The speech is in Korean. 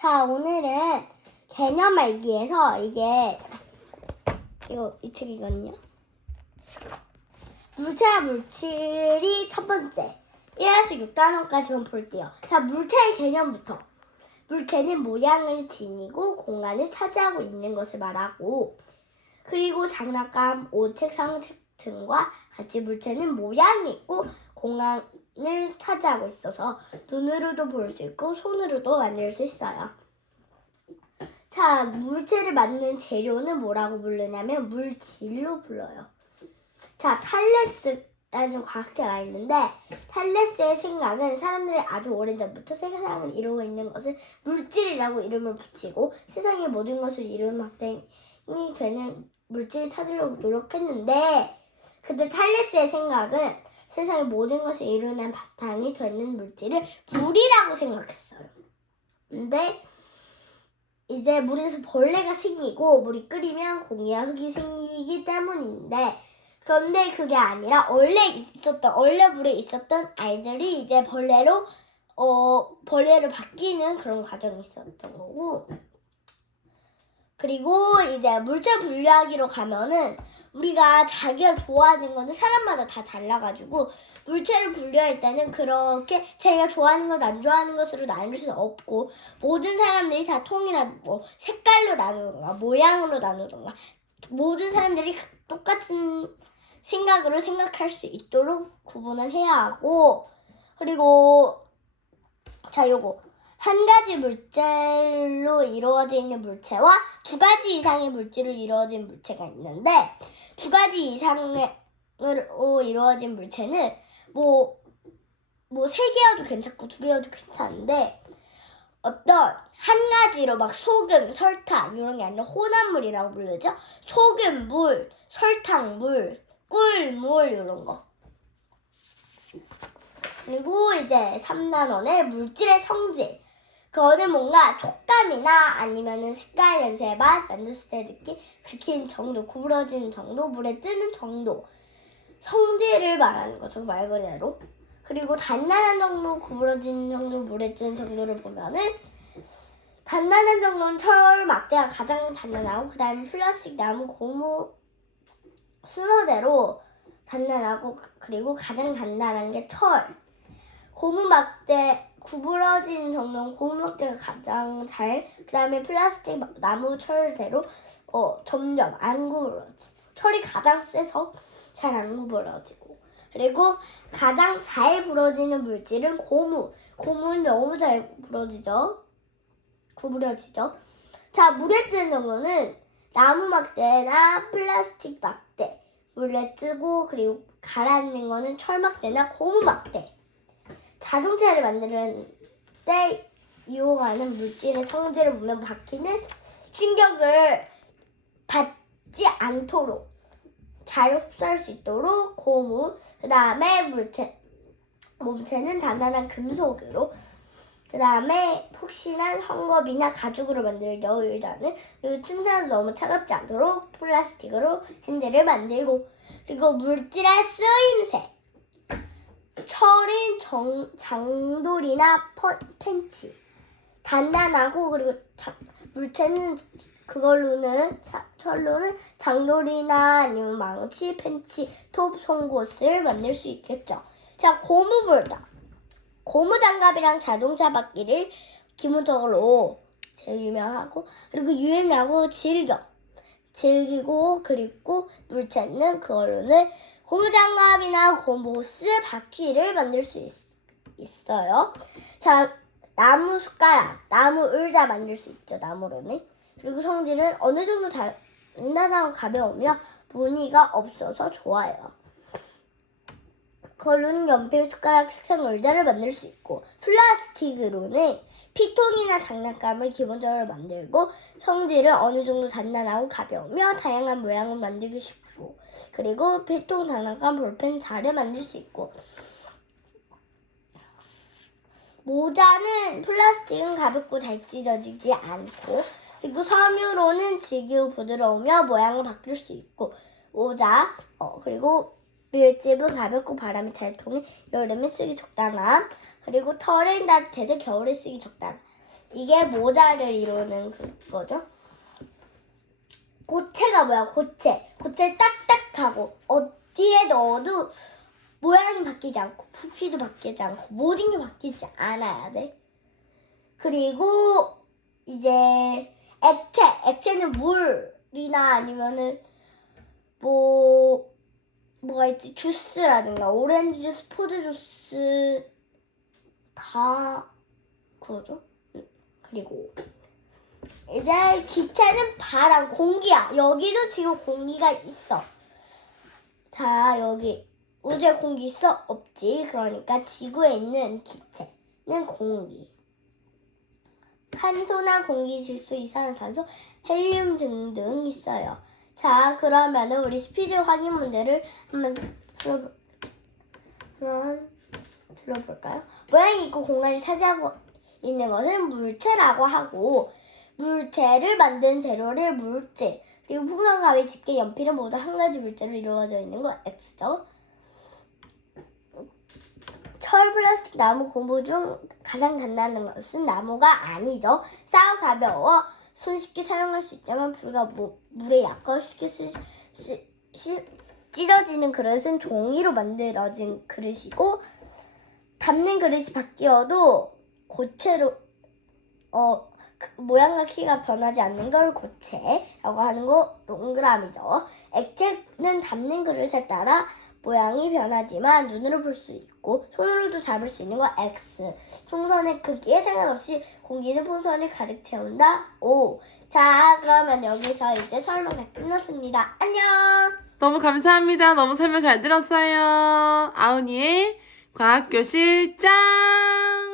자, 오늘은 개념 알기에서 이게 이거 이 책이거든요. 물체와 물질이 첫 번째. 1에서 6단원까지만 볼게요. 자, 물체의 개념부터. 물체는 모양을 지니고 공간을 차지하고 있는 것을 말하고 그리고 장난감, 옷, 책상, 책 등과 같이 물체는 모양이 있고 공간 을 차지하고 있어서 눈으로도 볼 수 있고 손으로도 만질 수 있어요. 자, 물체를 만든 재료는 뭐라고 부르냐면 물질로 불러요. 자, 탈레스라는 과학자가 있는데 탈레스의 생각은 사람들이 아주 오래전부터 세상을 이루고 있는 것을 물질이라고 이름을 붙이고 세상의 모든 것을 이루는 확den이 되는 물질을 찾으려고 노력했는데 근데 탈레스의 생각은 세상의 모든 것을 이루는 바탕이 되는 물질을 물이라고 생각했어요. 근데 이제 물에서 벌레가 생기고 물이 끓이면 공기와 흙이 생기기 때문인데 그런데 그게 아니라 원래 있었던 원래 물에 있었던 알들이 이제 벌레로 어 벌레로 바뀌는 그런 과정이 있었던 거고 그리고 이제 물체 분류하기로 가면은 우리가 자기가 좋아하는 거는 사람마다 다 달라가지고 물체를 분류할 때는 그렇게 자기가 좋아하는 것, 안 좋아하는 것으로 나눌 수는 없고 모든 사람들이 다 통일한 뭐 색깔로 나누던가 모양으로 나누던가 모든 사람들이 똑같은 생각으로 생각할 수 있도록 구분을 해야 하고 그리고 자 요거. 한 가지 물질로 이루어져 있는 물체와 두 가지 이상의 물질로 이루어진 물체가 있는데 두 가지 이상으로 이루어진 물체는 뭐 뭐 세 개여도 괜찮고 두 개여도 괜찮은데 어떤 한 가지로 막 소금, 설탕 이런 게 아니라 혼합물이라고 부르죠. 소금, 물, 설탕, 물, 꿀, 물 이런 거. 그리고 이제 3단원의 물질의 성질. 그거는 뭔가 촉감이나 아니면은 색깔, 냄새, 맛, 만졌을 때 느낌, 긁히는 정도, 구부러지는 정도, 물에 뜨는 정도. 성질을 말하는 거죠, 말 그대로. 그리고 단단한 정도, 구부러지는 정도, 물에 뜨는 정도를 보면은 단단한 정도는 철 막대가 가장 단단하고 그 다음에 플라스틱, 나무, 고무 순서대로 단단하고 그- 그리고 가장 단단한 게 철. 고무 막대 구부러진 정도는 고무 막대가 가장 잘. 그다음에 플라스틱, 막- 나무, 철대로 어 점점 안 구부러지. 철이 가장 세서 잘 안 구부러지고. 그리고 가장 잘 부러지는 물질은 고무. 고무는 너무 잘 부러지죠. 구부러지죠. 자, 물에 뜨는 경우는 나무 막대나 플라스틱 막대, 물에 뜨고 그리고 가라앉는 거는 철 막대나 고무 막대. 자동차를 만드는 때 이용하는 물질의 성질을 보면 바퀴는 충격을 받지 않도록 잘 흡수할 수 있도록 고무, 그 다음에 물체, 몸체는 단단한 금속으로, 그 다음에 폭신한 헝겊이나 가죽으로 만들죠. 의자는 그리고 층산은 너무 차갑지 않도록 플라스틱으로 핸들을 만들고 그리고 물질의 쓰임새 철인 정, 장돌이나 퍼, 펜치 단단하고 그리고 자, 물체는 그걸로는 자, 철로는 장돌이나 아니면 망치, 펜치, 톱, 송곳을 만들 수 있겠죠. 자 고무 볼다. 고무 장갑이랑 자동차 바퀴를 기본적으로 제일 유명하고 그리고 유행하고 즐겨 즐기고 그리고 물체는 그걸로는 고무 장갑이나 고무스 바퀴를 만들 수 있, 있어요. 자 나무 숟가락, 나무 의자 만들 수 있죠 나무로는 그리고 성질은 어느 정도 단단하고 가벼우며 무늬가 없어서 좋아요. 걸로는 연필, 숟가락, 책상, 의자를 만들 수 있고 플라스틱으로는 피통이나 장난감을 기본적으로 만들고 성질은 어느 정도 단단하고 가벼우며 다양한 모양을 만들기 쉽고 그리고 필통, 장난감, 볼펜, 자를 만들 수 있고 모자는 플라스틱은 가볍고 잘 찢어지지 않고 그리고 섬유로는 지기고 부드러우며 모양을 바뀔 수 있고 모자 어, 그리고 밀집은 가볍고 바람이 잘 통해 여름에 쓰기 적당함. 그리고 털은 따뜻해서 겨울에 쓰기 적당함. 이게 모자를 이루는 그거죠. 고체가 뭐야? 고체. 고체 딱딱하고 어디에 넣어도 모양이 바뀌지 않고 부피도 바뀌지 않고 모든 게 바뀌지 않아야 돼. 그리고 이제 액체. 액체는 물이나 아니면은 뭐 뭐가 있지? 주스라든가 오렌지 주스, 포도 주스 다 그거죠. 음, 그리고 이제 기체는 바람, 공기야. 여기도 지금 공기가 있어. 자, 여기 우주에 공기 있어? 없지. 그러니까 지구에 있는 기체는 공기. 산소나 공기, 질소, 이산화탄소, 헬륨 등등 있어요. 자, 그러면은 우리 스피드 확인 문제를 한번 들어볼, 한번 들어볼까요? 모양이 있고 공간을 차지하고 있는 것은 물체라고 하고 물체를 만든 재료를 물질 그리고 풍선, 가위, 집게, 연필은 모두 한 가지 물체로 이루어져 있는 거 X죠. 철, 플라스틱, 나무 공부 중 가장 간단한 것은 나무가 아니죠. 싸고 가벼워 손쉽게 사용할 수 있지만 불과 무- 물에 약하고 쉽게 쓰, 쓰, 시- 찢어지는 그릇은 종이로 만들어진 그릇이고 담는 그릇이 바뀌어도 고체로 어그 모양과 키가 변하지 않는 걸 고체라고 하는 거 동그라미죠. 액체는 담는 그릇에 따라 모양이 변하지만 눈으로 볼 수 있고 손으로도 잡을 수 있는 거 X. 풍선의 크기에 상관없이 공기는 풍선을 가득 채운다. O. 자, 그러면 여기서 이제 설명 다 끝났습니다. 안녕. 너무 감사합니다. 너무 설명 잘 들었어요. 아우니의 과학교실 짱!